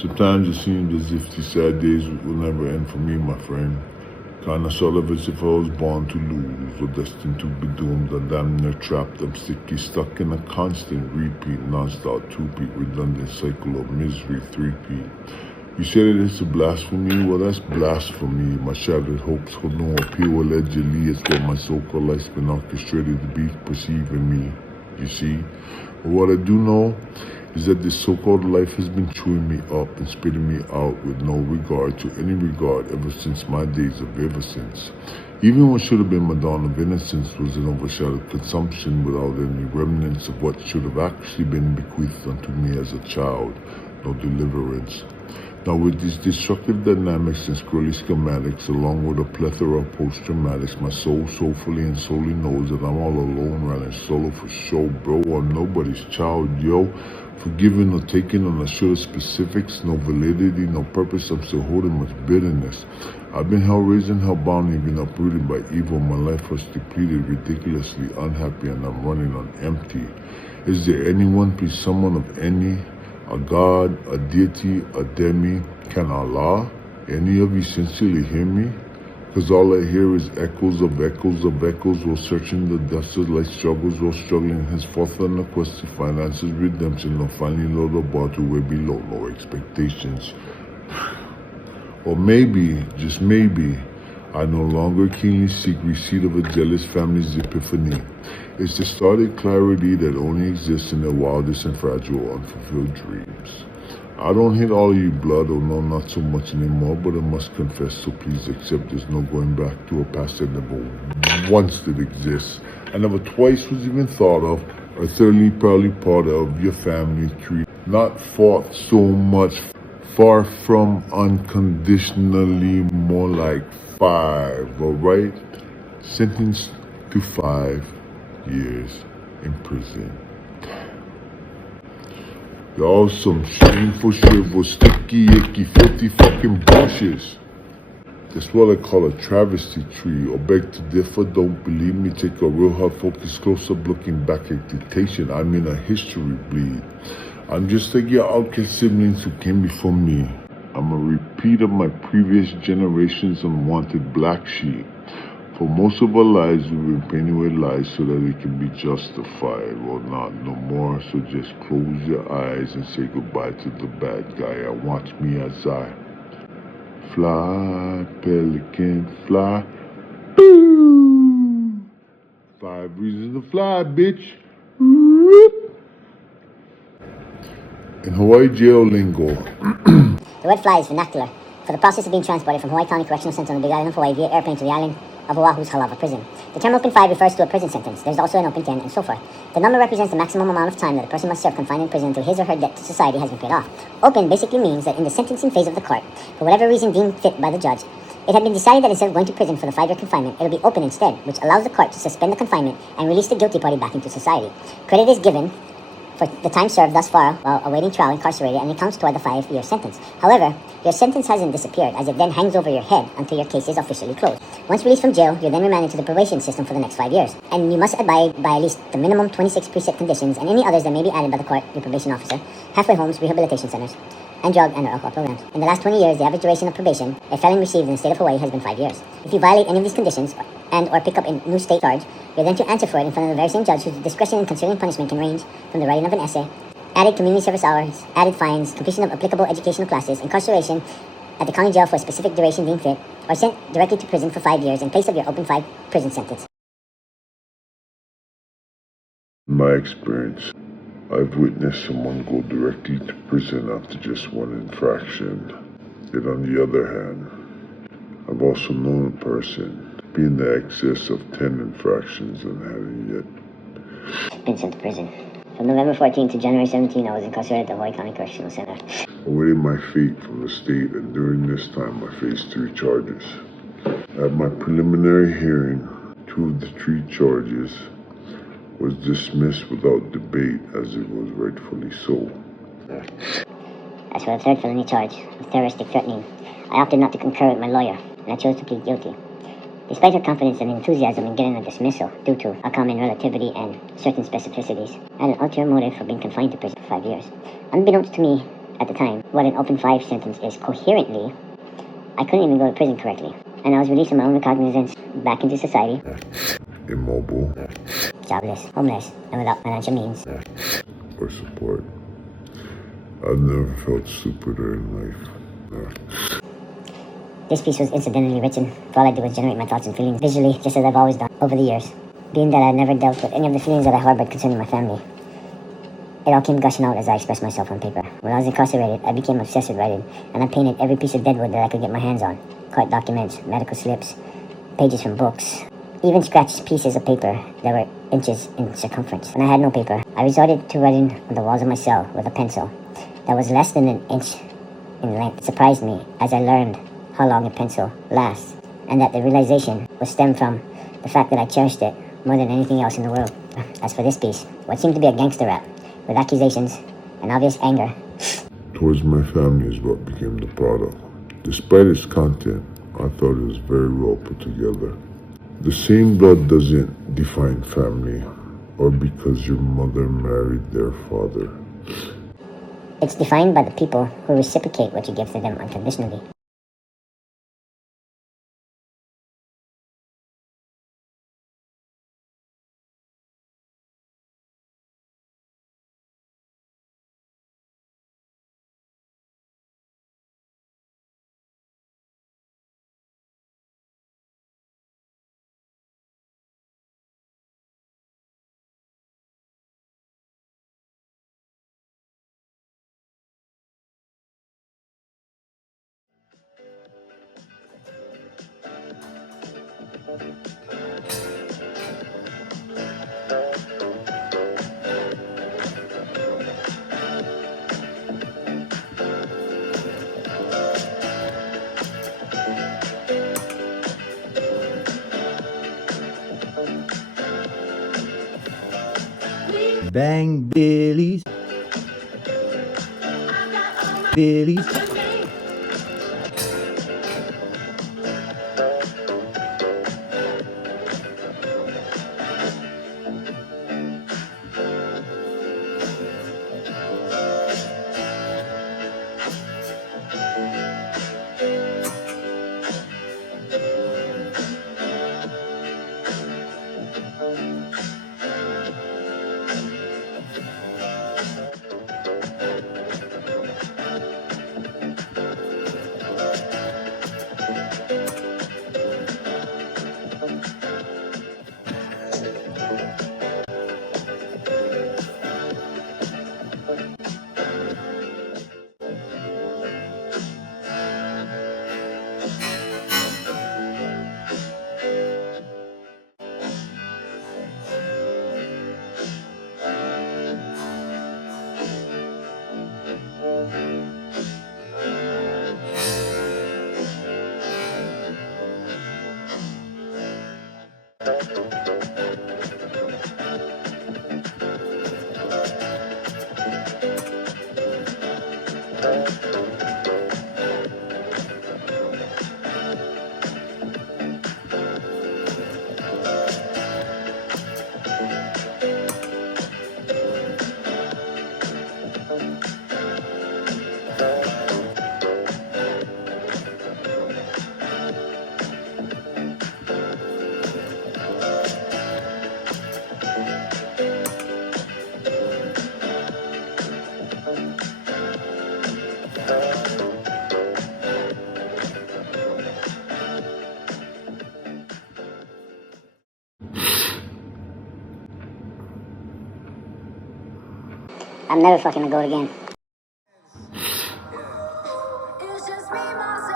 Sometimes it seems as if these sad days will never end for me, my friend. Kinda sort of as if I was born to lose or destined to be doomed. I'm damn near trapped. I'm sicky, stuck in a constant repeat, non-stop two-beat, redundant cycle of misery, three-peat. You said it is a blasphemy? Well, that's blasphemy. My shattered hopes hold no appeal allegedly. It's what my so-called life's been orchestrated to be perceiving me. You see? But what I do know is that this so-called life has been chewing me up and spitting me out with no regard to any regard ever since my days of innocence. Even what should have been my dawn of innocence was an overshadowed consumption without any remnants of what should have actually been bequeathed unto me as a child. No deliverance. Now with these destructive dynamics and scrolly schematics, along with a plethora of post-traumatics, my soul soulfully and solely knows that I'm all alone, running solo for show, bro. I'm nobody's child, yo. Forgiving or taking on a show of specifics, no validity, no purpose, I'm still holding much bitterness. I've been hell-raised and hell-bound, even uprooted by evil. My life was depleted, ridiculously unhappy, and I'm running on empty. Is there anyone, please, someone of any, a God, a deity, a demi, can Allah, any of you sincerely hear me? Because all I hear is echoes of echoes of echoes while searching the desert like struggles while struggling henceforth on the quest to find answers, redemption, or finally load the bar to way below, no expectations. Or maybe, just maybe, I no longer keenly seek receipt of a jealous family's epiphany. It's the started clarity that only exists in their wildest and fragile, unfulfilled dreams. I don't hate all of you blood, or no, not so much anymore, but I must confess, so please accept there's no going back to a past that never once did exist, and never twice was even thought of, or thoroughly proudly part of your family tree. Not fought so much, far from unconditionally, more like 5, alright? Sentenced to 5 years in prison. Y'all some shameful shit with sticky, icky, filthy fucking bushes. That's what I call a travesty tree, or beg to differ, don't believe me, take a real hard focus, close-up looking back at dictation. I'm in a history bleed. I'm just like your outcast siblings who came before me. I'm a repeat of my previous generation's unwanted black sheep. For most of our lives, we've been painting with lies so that it can be justified. Well, not no more, so just close your eyes and say goodbye to the bad guy and watch me as I fly, pelican, fly. Boo! 5 reasons to fly, bitch. In Hawaii jail lingo. The word fly is vernacular for the process of being transported from Hawaii County Correctional Center on the Big Island of Hawaii via airplane to the island of Oahu's Halawa prison. The term open 5 refers to a prison sentence. There's also an open 10 and so forth. The number represents the maximum amount of time that a person must serve confined in prison until his or her debt to society has been paid off. Open basically means that in the sentencing phase of the court, for whatever reason deemed fit by the judge, it had been decided that instead of going to prison for the 5-year confinement, it will be open instead, which allows the court to suspend the confinement and release the guilty party back into society. Credit is given for the time served thus far while awaiting trial incarcerated, and it counts toward the 5-year sentence. However, your sentence hasn't disappeared, as it then hangs over your head until your case is officially closed. Once released from jail, you're then remanded to the probation system for the next 5 years, and you must abide by at least the minimum 26 preset conditions and any others that may be added by the court, your probation officer, halfway homes, rehabilitation centers, and drug and alcohol programs. In the last 20 years, the average duration of probation a felon received in the state of Hawaii has been 5 years. If you violate any of these conditions or pick up a new state charge, you're then to answer for it in front of the very same judge whose discretion in considering punishment can range from the writing of an essay, added community service hours, added fines, completion of applicable educational classes, incarceration at the county jail for a specific duration deemed fit, or sent directly to prison for 5 years in place of your open 5 prison sentence. In my experience, I've witnessed someone go directly to prison after just one infraction. Yet on the other hand, I've also known a person be in the excess of 10 infractions and hadn't yet been sent to prison. From November 14 to January 17, I was incarcerated at the Hawaii County Correctional Center. Awaiting my fate from the state, and during this time I faced 3 charges. At my preliminary hearing, 2 of the 3 charges was dismissed without debate, as it was rightfully so. As for the 3rd felony charge of terroristic threatening, I opted not to concur with my lawyer, and I chose to plead guilty. Despite her confidence and enthusiasm in getting a dismissal due to a common relativity and certain specificities, I had an ulterior motive for being confined to prison for 5 years. Unbeknownst to me at the time what an open 5 sentence is coherently, I couldn't even go to prison correctly. And I was released on my own recognizance back into society, Immobile jobless, homeless, and without financial means. or support. I've never felt stupider in life. This piece was incidentally written, for all I did was generate my thoughts and feelings visually, just as I've always done over the years. Being that I had never dealt with any of the feelings that I harbored concerning my family, it all came gushing out as I expressed myself on paper. When I was incarcerated, I became obsessed with writing, and I painted every piece of deadwood that I could get my hands on. Court documents, medical slips, pages from books, even scratched pieces of paper that were inches in circumference. When I had no paper, I resorted to writing on the walls of my cell with a pencil that was less than an inch in length. It surprised me as I learned how long a pencil lasts, and that the realization was stemmed from the fact that I cherished it more than anything else in the world. As for this piece, what seemed to be a gangster rap, with accusations and obvious anger Towards my family is what became the product. Despite its content, I thought it was very well put together. The same blood doesn't define family, or because your mother married their father. It's defined by the people who reciprocate what you give to them unconditionally. Bang Billy's. Billy's. I'm never fucking a goat again. It's just me, myself.